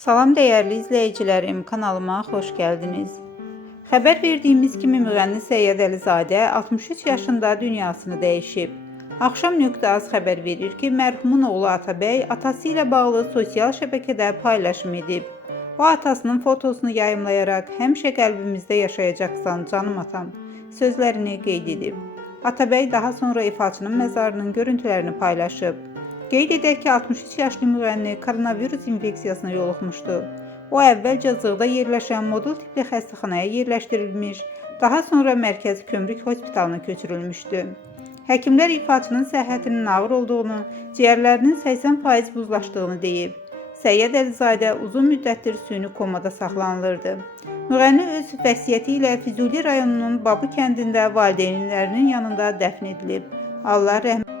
Salam değerli izleyicilerim, kanalıma hoş geldiniz. Xəbər verdiyimiz kimi müğənni Səyyad Əlizadə 63 yaşında dünyasını dəyişib. Axşam nöqtə.az xəbər verir ki, mərhumun oğlu Atabəy atası ilə bağlı sosial şəbəkədə paylaşım edib. O atasının fotosunu yayımlayaraq həmişə qəlbimizdə yaşayacaqsan canım atam sözlərini qeyd edib. Atabəy daha sonra ifaçının məzarının görüntülərini paylaşıb. Qeyd edək ki, 63 yaşlı müğənni koronavirus infeksiyasına yoluxmuşdu. O əvvəlcə Zığda yerləşən modul tipli xəstəxanaya yerləşdirilmiş, daha sonra Mərkəzi Kömrük Hospitalına köçürülmüşdü. Həkimlər ifaçının səhhətinin ağır olduğunu, ciyərlərinin 80% buzlaşdığını deyib. Səyyad Əlizadə uzun müddətdir süni komada saxlanılırdı. Müğənni öz vəsiyyəti ilə Füzuli rayonunun Babı kəndində valideynlərinin yanında dəfn edilib. Allah rəhmət